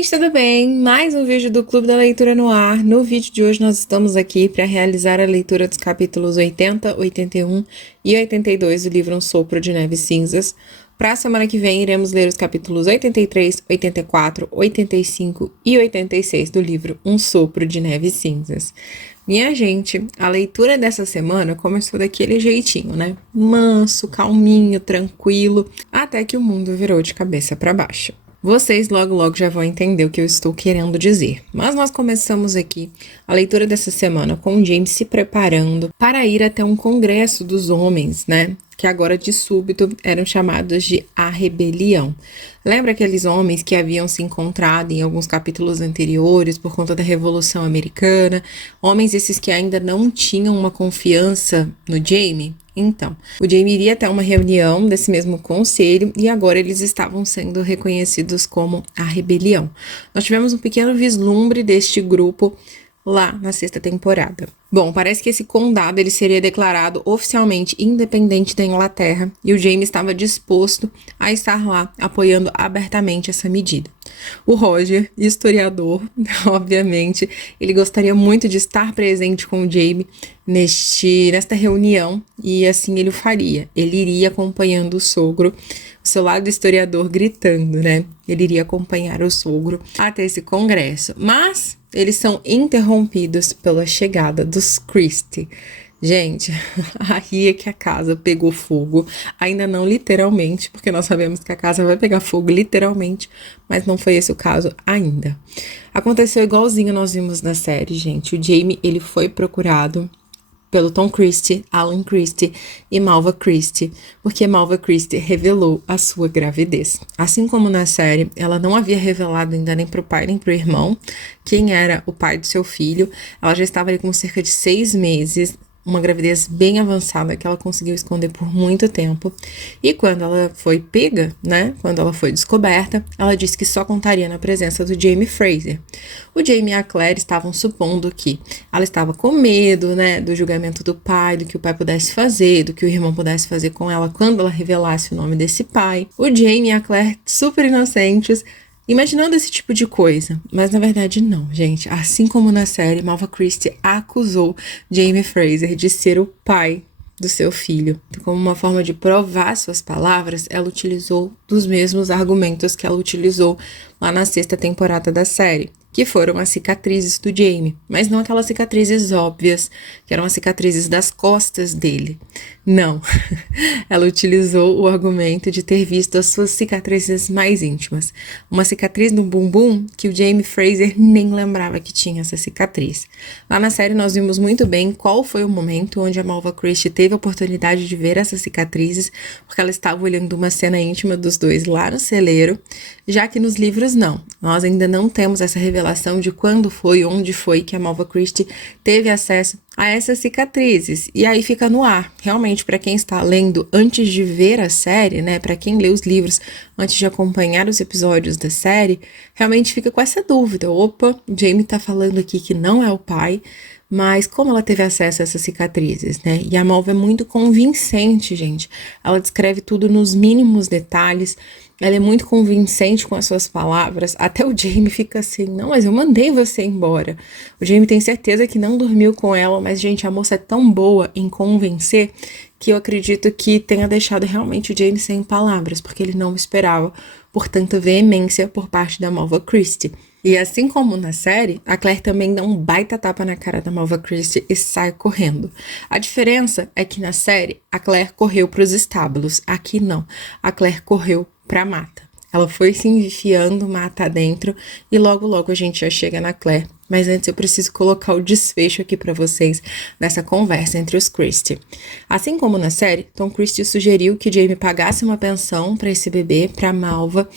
gente, tudo bem? Mais um vídeo do Clube da Leitura no ar. No vídeo de hoje nós estamos aqui para realizar a leitura dos capítulos 80, 81 e 82 do livro Um Sopro de Neves Cinzas. Para a semana que vem iremos ler os capítulos 83, 84, 85 e 86 do livro Um Sopro de Neves Cinzas. Minha gente, a leitura dessa semana começou daquele jeitinho, né? Manso, calminho, tranquilo, até que o mundo virou de cabeça para baixo. Vocês logo já vão entender o que eu estou querendo dizer. Mas nós começamos aqui a leitura dessa semana com o Jaime se preparando para ir até um congresso dos homens, né? Que agora de súbito eram chamados de A Rebelião. Lembra aqueles homens que haviam se encontrado em alguns capítulos anteriores por conta da Revolução Americana? Homens esses que ainda não tinham uma confiança no Jaime? Então, o Jaime iria até uma reunião desse mesmo conselho e agora eles estavam sendo reconhecidos como a Rebelião. Nós tivemos um pequeno vislumbre deste grupo lá na sexta temporada. Bom, parece que esse condado ele seria declarado oficialmente independente da Inglaterra e o Jaime estava disposto a estar lá apoiando abertamente essa medida. O Roger, historiador, obviamente, ele gostaria muito de estar presente com o Jaime nesta reunião e assim ele o faria. Ele iria acompanhando o sogro, o seu lado historiador gritando, né? Ele iria acompanhar o sogro até esse congresso, mas eles são interrompidos pela chegada dos Christie. Gente, aí é que a casa pegou fogo, ainda não literalmente, porque nós sabemos que a casa vai pegar fogo literalmente, mas não foi esse o caso ainda. Aconteceu igualzinho nós vimos na série, gente. O Jaime, ele foi procurado pelo Tom Christie, Alan Christie e Malva Christie, porque Malva Christie revelou a sua gravidez. Assim como na série, ela não havia revelado ainda nem para o pai nem para o irmão quem era o pai do seu filho. Ela já estava ali com cerca de 6 meses, uma gravidez bem avançada que ela conseguiu esconder por muito tempo. E quando ela foi pega, né, quando ela foi descoberta, ela disse que só contaria na presença do Jaime Fraser. O Jaime e a Claire estavam supondo que ela estava com medo, né, do julgamento do pai, do que o pai pudesse fazer, do que o irmão pudesse fazer com ela quando ela revelasse o nome desse pai. O Jaime e a Claire, super inocentes, imaginando esse tipo de coisa, mas na verdade não, gente. Assim como na série, Malva Christie acusou Jaime Fraser de ser o pai do seu filho. Como uma forma de provar suas palavras, ela utilizou dos mesmos argumentos que ela utilizou lá na sexta temporada da série, que foram as cicatrizes do Jaime, mas não aquelas cicatrizes óbvias, que eram as cicatrizes das costas dele. Não, ela utilizou o argumento de ter visto as suas cicatrizes mais íntimas. Uma cicatriz no bumbum que o Jaime Fraser nem lembrava que tinha essa cicatriz. Lá na série nós vimos muito bem qual foi o momento onde a Malva Christie teve a oportunidade de ver essas cicatrizes, porque ela estava olhando uma cena íntima dos dois lá no celeiro, já que nos livros não. Nós ainda não temos essa revelação de quando foi, onde foi que a Malva Christie teve acesso a essas cicatrizes. E aí fica no ar. Realmente, para quem está lendo antes de ver a série, né, para quem lê os livros antes de acompanhar os episódios da série, realmente fica com essa dúvida. Opa, Jaime tá falando aqui que não é o pai, mas como ela teve acesso a essas cicatrizes, né? E a Malva é muito convincente, gente. Ela descreve tudo nos mínimos detalhes. Ela é muito convincente com as suas palavras. Até o Jaime fica assim, não, mas eu mandei você embora. O Jaime tem certeza que não dormiu com ela, mas, gente, a moça é tão boa em convencer que eu acredito que tenha deixado realmente o Jaime sem palavras, porque ele não esperava por tanta veemência por parte da Malva Christie. E assim como na série, a Claire também dá um baita tapa na cara da Malva Christie e sai correndo. A diferença é que na série, a Claire correu para os estábulos. Aqui não, a Claire correu para a mata. Ela foi se enfiando mata dentro e logo a gente já chega na Claire. Mas antes eu preciso colocar o desfecho aqui para vocês nessa conversa entre os Christie. Assim como na série, Tom Christie sugeriu que Jaime pagasse uma pensão para esse bebê, para Malva,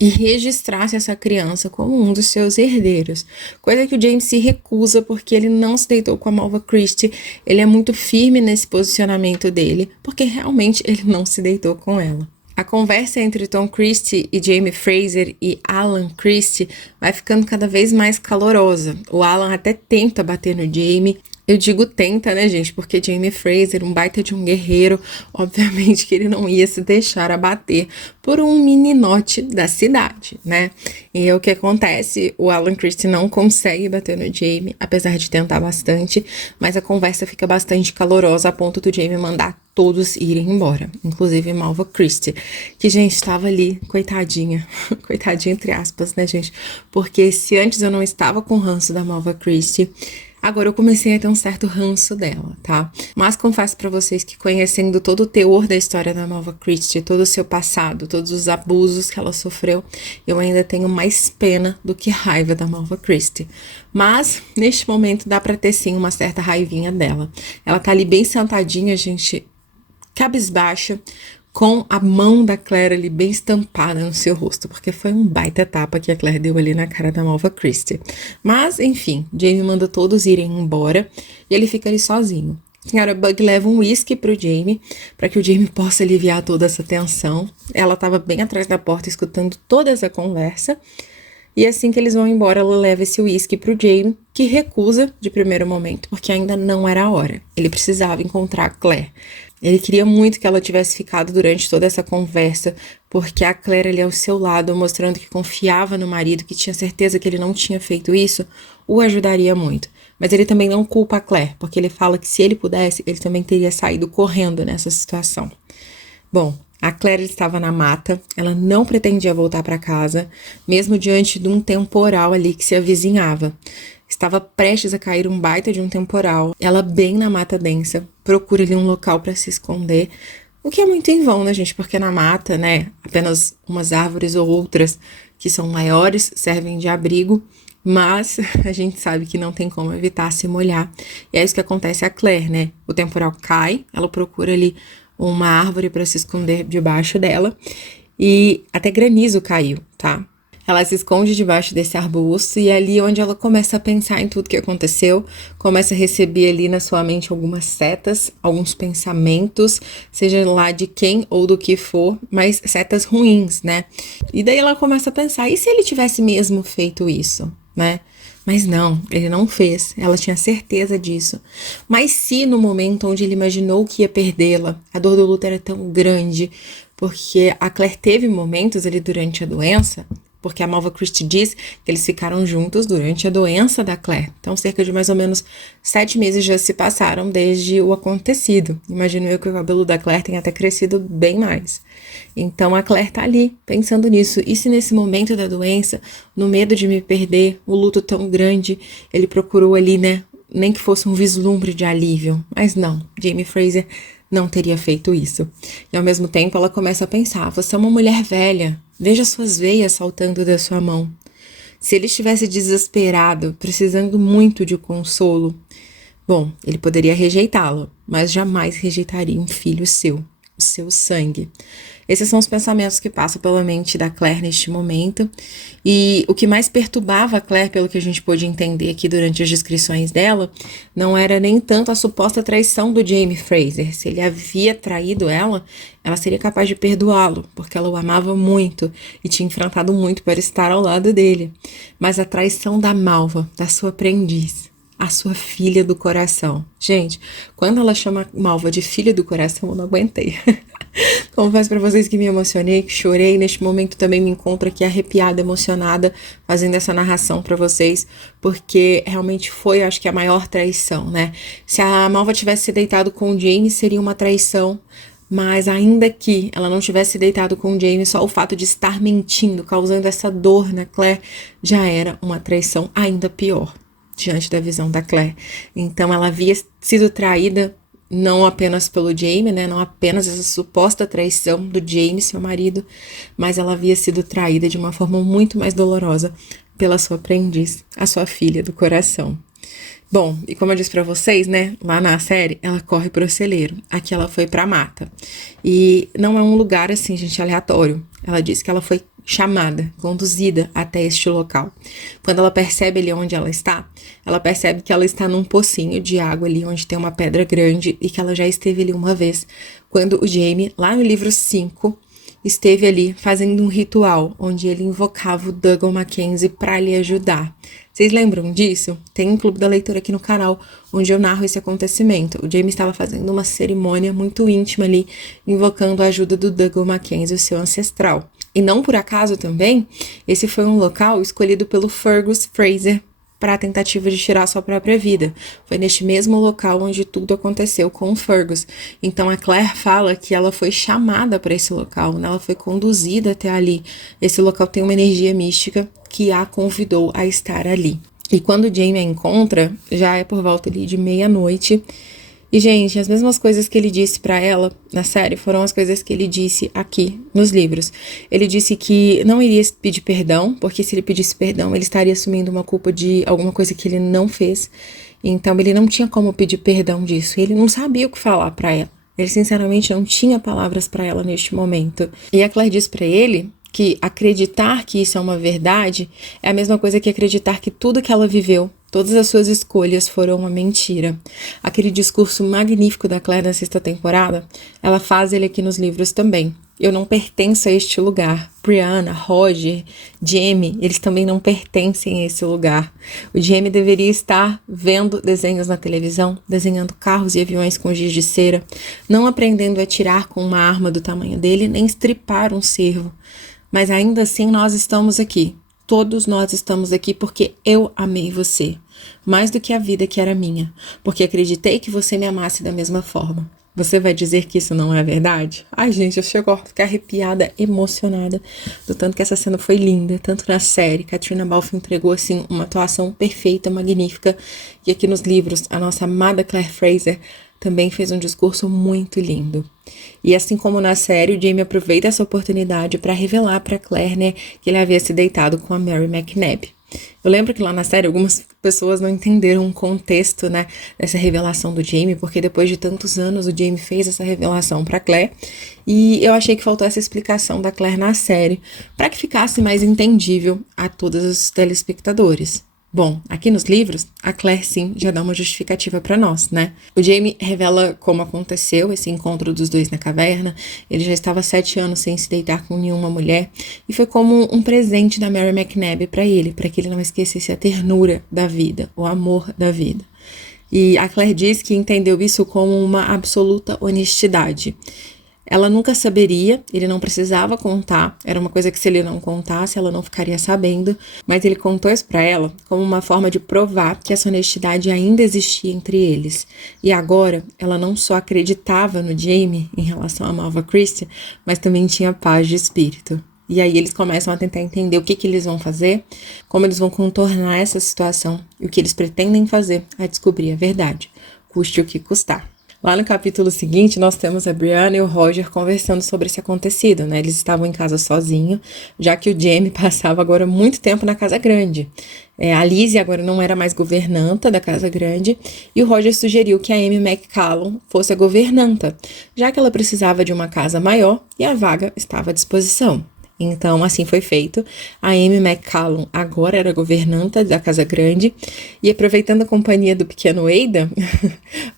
e registrasse essa criança como um dos seus herdeiros. Coisa que o Jaime se recusa porque ele não se deitou com a Malva Christie. Ele é muito firme nesse posicionamento dele, porque realmente ele não se deitou com ela. A conversa entre Tom Christie e Jaime Fraser e Alan Christie vai ficando cada vez mais calorosa. O Alan até tenta bater no Jaime, Eu digo tenta, né, gente? Porque Jaime Fraser, um baita de um guerreiro, obviamente que ele não ia se deixar abater por um meninote da cidade, né? E é o que acontece, o Alan Christie não consegue bater no Jaime, apesar de tentar bastante, mas a conversa fica bastante calorosa a ponto do Jaime mandar todos irem embora, inclusive Malva Christie, que, gente, estava ali, coitadinha, coitadinha entre aspas, né, gente? Porque se antes eu não estava com ranço da Malva Christie, agora eu comecei a ter um certo ranço dela, tá? Mas confesso pra vocês que conhecendo todo o teor da história da Malva Christie, todo o seu passado, todos os abusos que ela sofreu, eu ainda tenho mais pena do que raiva da Malva Christie. Mas, neste momento, dá pra ter sim uma certa raivinha dela. Ela tá ali bem sentadinha, gente, cabisbaixa, com a mão da Claire ali bem estampada no seu rosto, porque foi um baita tapa que a Claire deu ali na cara da Malva Christie. Mas, enfim, Jaime manda todos irem embora e ele fica ali sozinho. A senhora Bug leva um whisky pro Jaime, para que o Jaime possa aliviar toda essa tensão. Ela estava bem atrás da porta escutando toda essa conversa. E assim que eles vão embora, ela leva esse whisky pro Jaime, que recusa de primeiro momento, porque ainda não era a hora. Ele precisava encontrar a Claire. Ele queria muito que ela tivesse ficado durante toda essa conversa, porque a Claire ali ao seu lado, mostrando que confiava no marido, que tinha certeza que ele não tinha feito isso, o ajudaria muito. Mas ele também não culpa a Claire, porque ele fala que se ele pudesse, ele também teria saído correndo nessa situação. Bom, a Claire estava na mata, ela não pretendia voltar para casa, mesmo diante de um temporal ali que se avizinhava. Estava prestes a cair um baita de um temporal. Ela, bem na mata densa, procura ali um local para se esconder. O que é muito em vão, né, gente? Porque na mata, né, apenas umas árvores ou outras que são maiores servem de abrigo. Mas a gente sabe que não tem como evitar se molhar. E é isso que acontece a Claire, né? O temporal cai, ela procura ali uma árvore para se esconder debaixo dela. E até granizo caiu, tá? Ela se esconde debaixo desse arbusto e é ali onde ela começa a pensar em tudo que aconteceu, começa a receber ali na sua mente algumas setas, alguns pensamentos, seja lá de quem ou do que for, mas setas ruins, né? E daí ela começa a pensar, e se ele tivesse mesmo feito isso, né? Mas não, ele não fez, ela tinha certeza disso. Mas se no momento onde ele imaginou que ia perdê-la, a dor do luto era tão grande, porque a Claire teve momentos ali durante a doença, porque a Malva Christie diz que eles ficaram juntos durante a doença da Claire. Então, cerca de mais ou menos 7 meses já se passaram desde o acontecido. Imagino eu que o cabelo da Claire tenha até crescido bem mais. Então, a Claire tá ali, pensando nisso. E se nesse momento da doença, no medo de me perder, o luto tão grande, ele procurou ali, né, nem que fosse um vislumbre de alívio. Mas não, Jaime Fraser não teria feito isso. E ao mesmo tempo ela começa a pensar, você é uma mulher velha, veja suas veias saltando da sua mão. Se ele estivesse desesperado, precisando muito de consolo, bom, ele poderia rejeitá-la, mas jamais rejeitaria um filho seu, o seu sangue. Esses são os pensamentos que passam pela mente da Claire neste momento. E o que mais perturbava a Claire, pelo que a gente pôde entender aqui durante as descrições dela, não era nem tanto a suposta traição do Jaime Fraser. Se ele havia traído ela, ela seria capaz de perdoá-lo, porque ela o amava muito e tinha enfrentado muito para estar ao lado dele. Mas a traição da Malva, da sua aprendiz, a sua filha do coração. Gente, quando ela chama Malva de filha do coração, eu não aguentei. Confesso pra vocês que me emocionei, que chorei. Neste momento também me encontro aqui arrepiada, emocionada, fazendo essa narração pra vocês, porque realmente foi, acho que, a maior traição, né? Se a Malva tivesse se deitado com o Jaime, seria uma traição, mas ainda que ela não tivesse deitado com o Jaime, só o fato de estar mentindo, causando essa dor na Claire, já era uma traição ainda pior, diante da visão da Claire. Então ela havia sido traída não apenas pelo Jaime, né, não apenas essa suposta traição do Jaime, seu marido, mas ela havia sido traída de uma forma muito mais dolorosa pela sua aprendiz, a sua filha do coração. Bom, e como eu disse pra vocês, né, lá na série, ela corre pro celeiro. Aqui ela foi pra mata. E não é um lugar, assim, gente, aleatório. Ela disse que ela foi chamada, conduzida até este local. Quando ela percebe ali onde ela percebe que ela está num pocinho de água ali, onde tem uma pedra grande, e que ela já esteve ali uma vez, quando o Jaime, lá no livro 5, esteve ali fazendo um ritual onde ele invocava o Dougal Mackenzie para lhe ajudar. Vocês lembram disso? Tem um clube da leitura aqui no canal onde eu narro esse acontecimento. O Jamie estava fazendo uma cerimônia muito íntima ali, invocando a ajuda do Dougal Mackenzie, o seu ancestral. E não por acaso também, esse foi um local escolhido pelo Fergus Fraser para a tentativa de tirar sua própria vida. Foi neste mesmo local onde tudo aconteceu com o Fergus. Então a Claire fala que ela foi chamada para esse local, né? Ela foi conduzida até ali. Esse local tem uma energia mística que a convidou a estar ali. E quando o Jamie a encontra, já é por volta ali de meia-noite. E, gente, as mesmas coisas que ele disse pra ela na série foram as coisas que ele disse aqui nos livros. Ele disse que não iria pedir perdão, porque se ele pedisse perdão, ele estaria assumindo uma culpa de alguma coisa que ele não fez. Então, ele não tinha como pedir perdão disso. Ele não sabia o que falar pra ela. Ele, sinceramente, não tinha palavras pra ela neste momento. E a Claire disse pra ele que acreditar que isso é uma verdade é a mesma coisa que acreditar que tudo que ela viveu, todas as suas escolhas foram uma mentira. Aquele discurso magnífico da Claire na 6ª temporada, ela faz ele aqui nos livros também. Eu não pertenço a este lugar. Brianna, Roger, Jamie, eles também não pertencem a esse lugar. O Jamie deveria estar vendo desenhos na televisão, desenhando carros e aviões com giz de cera, não aprendendo a atirar com uma arma do tamanho dele, nem estripar um cervo. Mas ainda assim nós estamos aqui. Todos nós estamos aqui porque eu amei você, mais do que a vida que era minha, porque acreditei que você me amasse da mesma forma. Você vai dizer que isso não é verdade? Ai, gente, eu chego a ficar arrepiada, emocionada, do tanto que essa cena foi linda, tanto na série. Caitriona Balfe entregou, assim, uma atuação perfeita, magnífica, e aqui nos livros, a nossa amada Claire Fraser também fez um discurso muito lindo. E assim como na série, o Jamie aproveita essa oportunidade para revelar para Claire, né, que ele havia se deitado com a Mary McNabb. Eu lembro que lá na série algumas pessoas não entenderam o contexto, né, dessa revelação do Jamie, porque depois de tantos anos o Jamie fez essa revelação para Claire, e eu achei que faltou essa explicação da Claire na série, para que ficasse mais entendível a todos os telespectadores. Bom, aqui nos livros, a Claire sim já dá uma justificativa pra nós, né? O Jamie revela como aconteceu esse encontro dos dois na caverna. Ele já estava 7 anos sem se deitar com nenhuma mulher. E foi como um presente da Mary McNabb pra ele, para que ele não esquecesse a ternura da vida, o amor da vida. E a Claire diz que entendeu isso como uma absoluta honestidade. Ela nunca saberia, ele não precisava contar, era uma coisa que se ele não contasse, ela não ficaria sabendo, mas ele contou isso pra ela como uma forma de provar que essa honestidade ainda existia entre eles. E agora, ela não só acreditava no Jamie em relação à Malva Christie, mas também tinha paz de espírito. E aí eles começam a tentar entender o que eles vão fazer, como eles vão contornar essa situação e o que eles pretendem fazer a descobrir a verdade, custe o que custar. Lá no capítulo seguinte, nós temos a Brianna e o Roger conversando sobre esse acontecido, né? Eles estavam em casa sozinhos, já que o Jamie passava agora muito tempo na Casa Grande. A Lizzie agora não era mais governanta da Casa Grande, e o Roger sugeriu que a Amy McCallum fosse a governanta, já que ela precisava de uma casa maior e a vaga estava à disposição. Então, assim foi feito. A Amy McCallum agora era governanta da Casa Grande e, aproveitando a companhia do pequeno Aidan,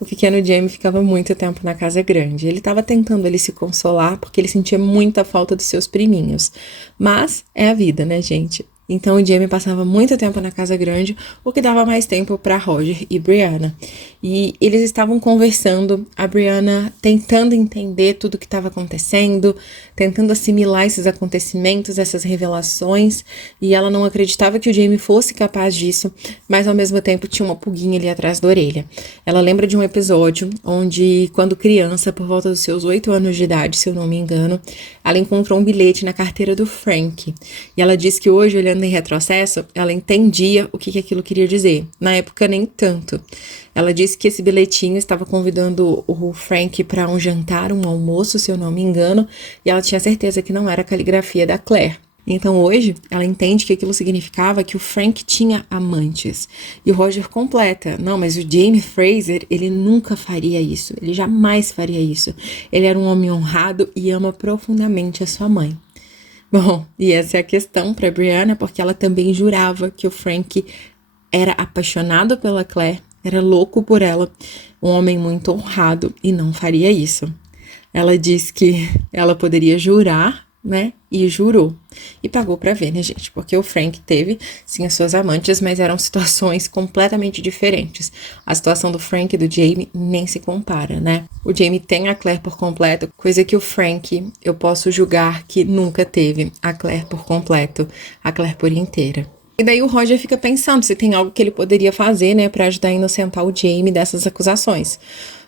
o pequeno Jamie ficava muito tempo na Casa Grande. Ele estava tentando ele se consolar porque ele sentia muita falta dos seus priminhos. Mas é a vida, né, gente? Então o Jamie passava muito tempo na Casa Grande, o que dava mais tempo para Roger e Brianna. E eles estavam conversando, a Brianna tentando entender tudo o que estava acontecendo, tentando assimilar esses acontecimentos, essas revelações, e ela não acreditava que o Jamie fosse capaz disso, mas ao mesmo tempo tinha uma pulguinha ali atrás da orelha. Ela lembra de um episódio onde, quando criança, por volta dos seus 8 anos de idade, se eu não me engano, ela encontrou um bilhete na carteira do Frank. E ela diz que hoje, olhando em retrocesso, ela entendia o que aquilo queria dizer. Na época, nem tanto. Ela disse que esse bilhetinho estava convidando o Frank para um jantar, um almoço, se eu não me engano, e ela tinha certeza que não era a caligrafia da Claire. Então hoje, ela entende que aquilo significava que o Frank tinha amantes. E o Roger completa: não, mas o Jamie Fraser, ele nunca faria isso, ele jamais faria isso. Ele era um homem honrado e ama profundamente a sua mãe. Bom, e essa é a questão para Brianna, porque ela também jurava que o Frank era apaixonado pela Claire, era louco por ela, um homem muito honrado e não faria isso. Ela diz que ela poderia jurar né? E jurou. E pagou pra ver, né, gente? Porque o Frank teve, sim, as suas amantes, mas eram situações completamente diferentes. A situação do Frank e do Jamie nem se compara, né? O Jamie tem a Claire por completo, coisa que o Frank, eu posso julgar que nunca teve a Claire por completo, a Claire por inteira. E daí o Roger fica pensando se tem algo que ele poderia fazer, né, pra ajudar a inocentar o Jamie dessas acusações.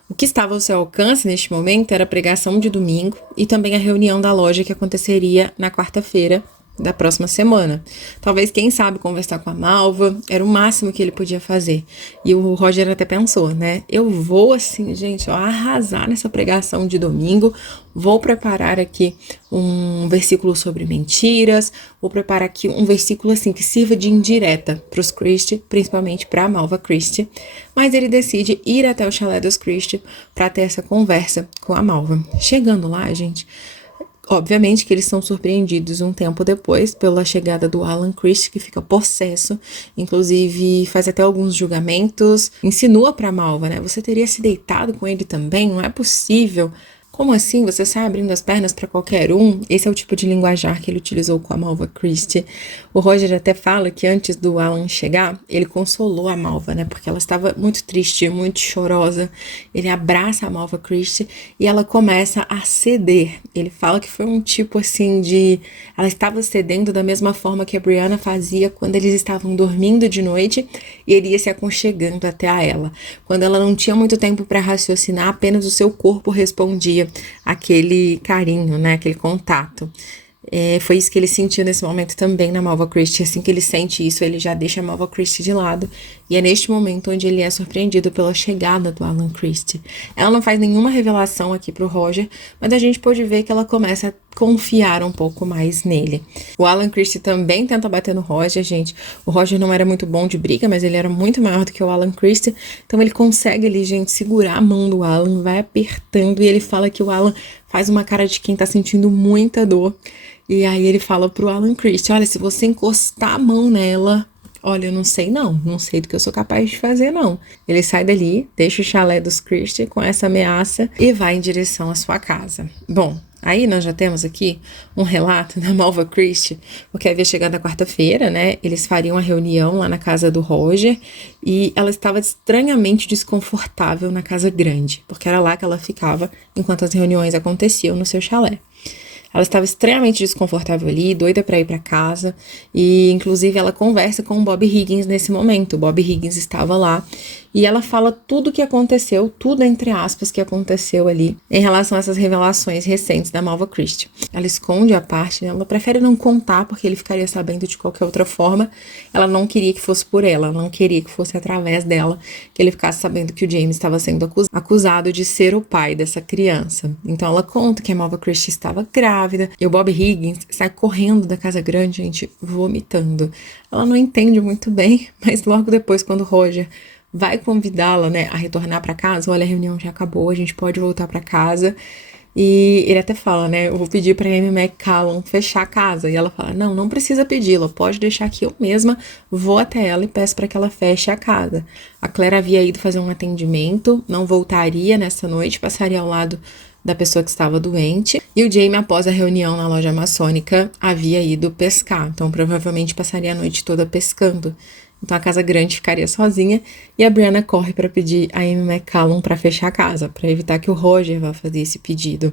O que estava ao seu alcance neste momento era a pregação de domingo e também a reunião da loja que aconteceria na quarta-feira da próxima semana. Talvez, quem sabe, conversar com a Malva, era o máximo que ele podia fazer. E o Roger até pensou, né? Eu vou, assim, gente, ó, arrasar nessa pregação de domingo, vou preparar aqui um versículo sobre mentiras, vou preparar aqui um versículo, assim, que sirva de indireta para os Christie, principalmente para a Malva Christie. Mas ele decide ir até o chalé dos Christie para ter essa conversa com a Malva. Chegando lá, gente, obviamente que eles são surpreendidos um tempo depois pela chegada do Alan Christie, que fica possesso, inclusive faz até alguns julgamentos, insinua pra Malva, né? Você teria se deitado com ele também? Não é possível. Como assim? Você sai abrindo as pernas para qualquer um? Esse é o tipo de linguajar que ele utilizou com a Malva Christie. O Roger até fala que antes do Alan chegar, ele consolou a Malva, né? Porque ela estava muito triste, muito chorosa. Ele abraça a Malva Christie e ela começa a ceder. Ele fala que foi um tipo assim de... Ela estava cedendo da mesma forma que a Brianna fazia quando eles estavam dormindo de noite e ele ia se aconchegando até a ela. Quando ela não tinha muito tempo para raciocinar, apenas o seu corpo respondia aquele carinho, né, aquele contato. Foi isso que ele sentiu nesse momento também na Malva Christie. Assim que ele sente isso, ele já deixa a Malva Christie de lado. E é neste momento onde ele é surpreendido pela chegada do Alan Christie. Ela não faz nenhuma revelação aqui pro Roger, mas a gente pode ver que ela começa a confiar um pouco mais nele. O Alan Christie também tenta bater no Roger, gente. O Roger não era muito bom de briga, mas ele era muito maior do que o Alan Christie. Então ele consegue ali, gente, segurar a mão do Alan, vai apertando e ele fala que o Alan faz uma cara de quem tá sentindo muita dor. E aí ele fala pro Alan Christie, olha, se você encostar a mão nela, olha, eu não sei não sei do que eu sou capaz de fazer não. Ele sai dali, deixa o chalé dos Christie com essa ameaça e vai em direção à sua casa. Bom, aí nós já temos aqui um relato da Malva Christie, porque havia chegado a quarta-feira, né? Eles fariam a reunião lá na casa do Roger e ela estava estranhamente desconfortável na casa grande, porque era lá que ela ficava enquanto as reuniões aconteciam no seu chalé. Ela estava extremamente desconfortável ali, doida para ir para casa, e inclusive ela conversa com o Bob Higgins nesse momento. O Bob Higgins estava lá e ela fala tudo o que aconteceu, tudo entre aspas que aconteceu ali em relação a essas revelações recentes da Malva Christie. Ela esconde a parte, né? Ela prefere não contar porque ele ficaria sabendo de qualquer outra forma. Ela não queria que fosse por ela não queria que fosse através dela que ele ficasse sabendo que o James estava sendo acusado de ser o pai dessa criança. Então ela conta que a Malva Christie estava grávida e o Bob Higgins sai correndo da casa grande, gente, vomitando. Ela não entende muito bem, mas logo depois, quando o Roger vai convidá-la, né, a retornar para casa, olha, a reunião já acabou, a gente pode voltar para casa. E ele até fala, né, eu vou pedir pra Amy McCallum fechar a casa. E ela fala, não precisa pedi-la, pode deixar que eu mesma vou até ela e peço para que ela feche a casa. A Claire havia ido fazer um atendimento, não voltaria nessa noite, passaria ao lado da pessoa que estava doente. E o Jamie, após a reunião na loja maçônica, havia ido pescar. Então, provavelmente passaria a noite toda pescando. Então a casa grande ficaria sozinha e a Brianna corre para pedir a Amy McCallum para fechar a casa, para evitar que o Roger vá fazer esse pedido.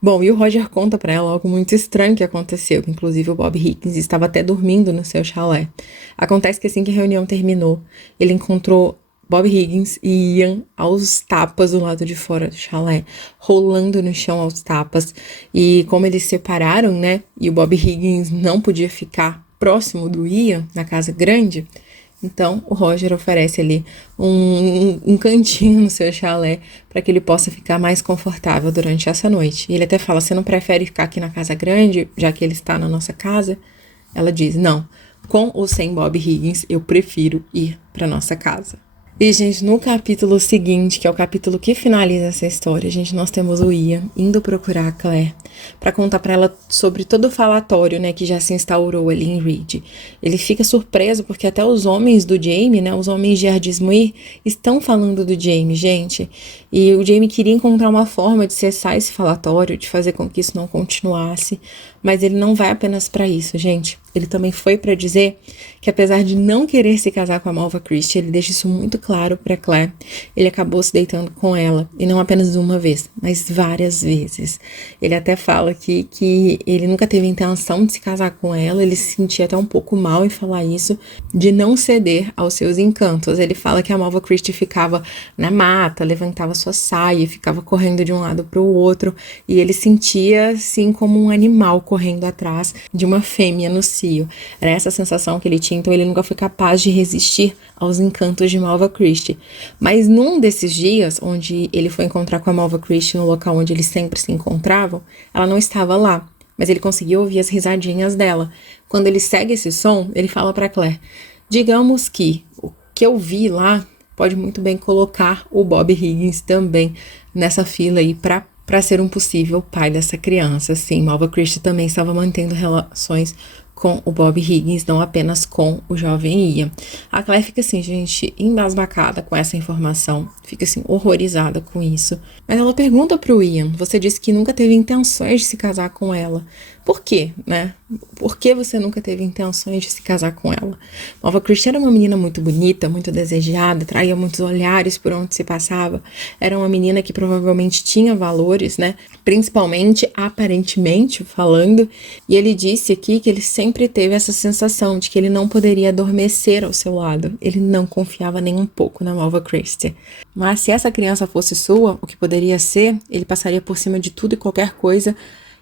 Bom, e o Roger conta para ela algo muito estranho que aconteceu, que inclusive o Bob Higgins estava até dormindo no seu chalé. Acontece que assim que a reunião terminou, ele encontrou Bob Higgins e Ian aos tapas do lado de fora do chalé, rolando no chão aos tapas. E como eles se separaram, né, e o Bob Higgins não podia ficar próximo do Ian, na casa grande, então o Roger oferece ali um cantinho no seu chalé para que ele possa ficar mais confortável durante essa noite. E ele até fala, você não prefere ficar aqui na casa grande, já que ele está na nossa casa? Ela diz, não, com ou sem Bob Higgins, eu prefiro ir para nossa casa. E, gente, no capítulo seguinte, que é o capítulo que finaliza essa história, gente, nós temos o Ian indo procurar a Claire. para contar para ela sobre todo o falatório, né, que já se instaurou ali em Reed. Ele fica surpreso porque até os homens do Jaime, né, os homens de Ardismuir, estão falando do Jaime, gente. E o Jaime queria encontrar uma forma de cessar esse falatório, de fazer com que isso não continuasse, mas ele não vai apenas para isso, gente. Ele também foi para dizer que, apesar de não querer se casar com a Malva Christie, ele deixa isso muito claro para Claire. Ele acabou se deitando com ela, e não apenas uma vez, mas várias vezes. Ele até fala aqui que ele nunca teve intenção de se casar com ela, ele se sentia até um pouco mal em falar isso, de não ceder aos seus encantos. Ele fala que a Malva Christie ficava na mata, levantava sua saia, ficava correndo de um lado para o outro, e ele sentia assim como um animal correndo atrás de uma fêmea no cio. Era essa a sensação que ele tinha, então ele nunca foi capaz de resistir aos encantos de Malva Christie. Mas num desses dias, onde ele foi encontrar com a Malva Christie no local onde eles sempre se encontravam, ela não estava lá, mas ele conseguiu ouvir as risadinhas dela. Quando ele segue esse som, ele fala para Claire: digamos que o que eu vi lá pode muito bem colocar o Bob Higgins também nessa fila aí para ser um possível pai dessa criança. Sim, Malva Christie também estava mantendo relações com o Bob Higgins, não apenas com o jovem Ian. A Claire fica assim, gente, embasbacada com essa informação, fica assim, horrorizada com isso. Mas ela pergunta pro Ian: você disse que nunca teve intenções de se casar com ela. Por quê, né? Por que você nunca teve intenções de se casar com ela? Malva Christie era uma menina muito bonita, muito desejada, atraía muitos olhares por onde se passava. Era uma menina que provavelmente tinha valores, né? Principalmente, aparentemente, falando. E ele disse aqui que ele sempre teve essa sensação de que ele não poderia adormecer ao seu lado. Ele não confiava nem um pouco na Malva Christie. Mas se essa criança fosse sua, o que poderia ser, ele passaria por cima de tudo e qualquer coisa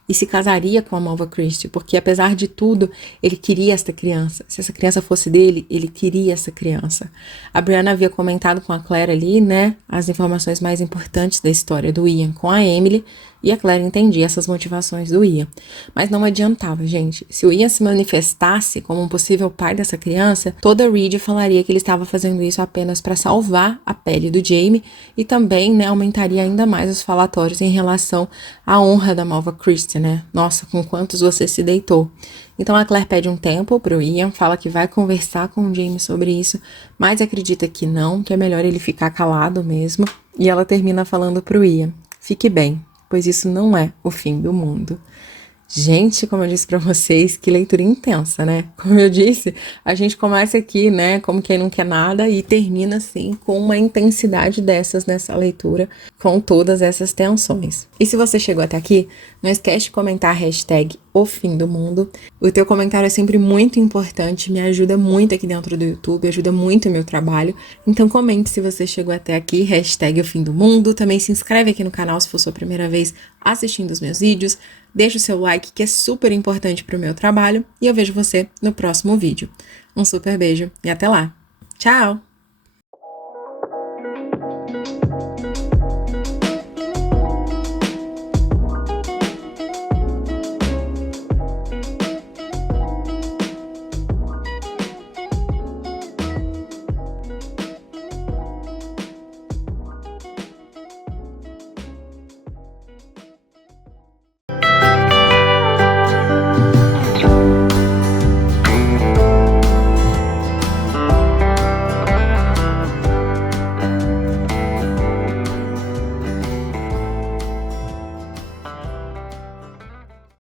e se casaria com a Malva Christie, porque apesar de tudo, ele queria esta criança. Se essa criança fosse dele, ele queria essa criança. A Brianna havia comentado com a Claire ali, né, as informações mais importantes da história do Ian com a Emily, e a Claire entendia essas motivações do Ian. Mas não adiantava, gente. Se o Ian se manifestasse como um possível pai dessa criança, toda Reed falaria que ele estava fazendo isso apenas para salvar a pele do Jaime e também, né, aumentaria ainda mais os falatórios em relação à honra da Malva Christie, né? Nossa, com quantos você se deitou. Então a Claire pede um tempo pro Ian, fala que vai conversar com o Jaime sobre isso, mas acredita que não, que é melhor ele ficar calado mesmo. E ela termina falando pro Ian: fique bem, pois isso não é o fim do mundo. Gente, como eu disse pra vocês, que leitura intensa, né? Como eu disse, a gente começa aqui, né, como quem não quer nada e termina, assim, com uma intensidade dessas nessa leitura, com todas essas tensões. E se você chegou até aqui, não esquece de comentar a hashtag O Fim do Mundo. O teu comentário é sempre muito importante, me ajuda muito aqui dentro do YouTube, ajuda muito o meu trabalho. Então comente se você chegou até aqui, hashtag O Fim do Mundo. Também se inscreve aqui no canal se for sua primeira vez assistindo os meus vídeos. Deixa o seu like, que é super importante para o meu trabalho. E eu vejo você no próximo vídeo. Um super beijo e até lá. Tchau!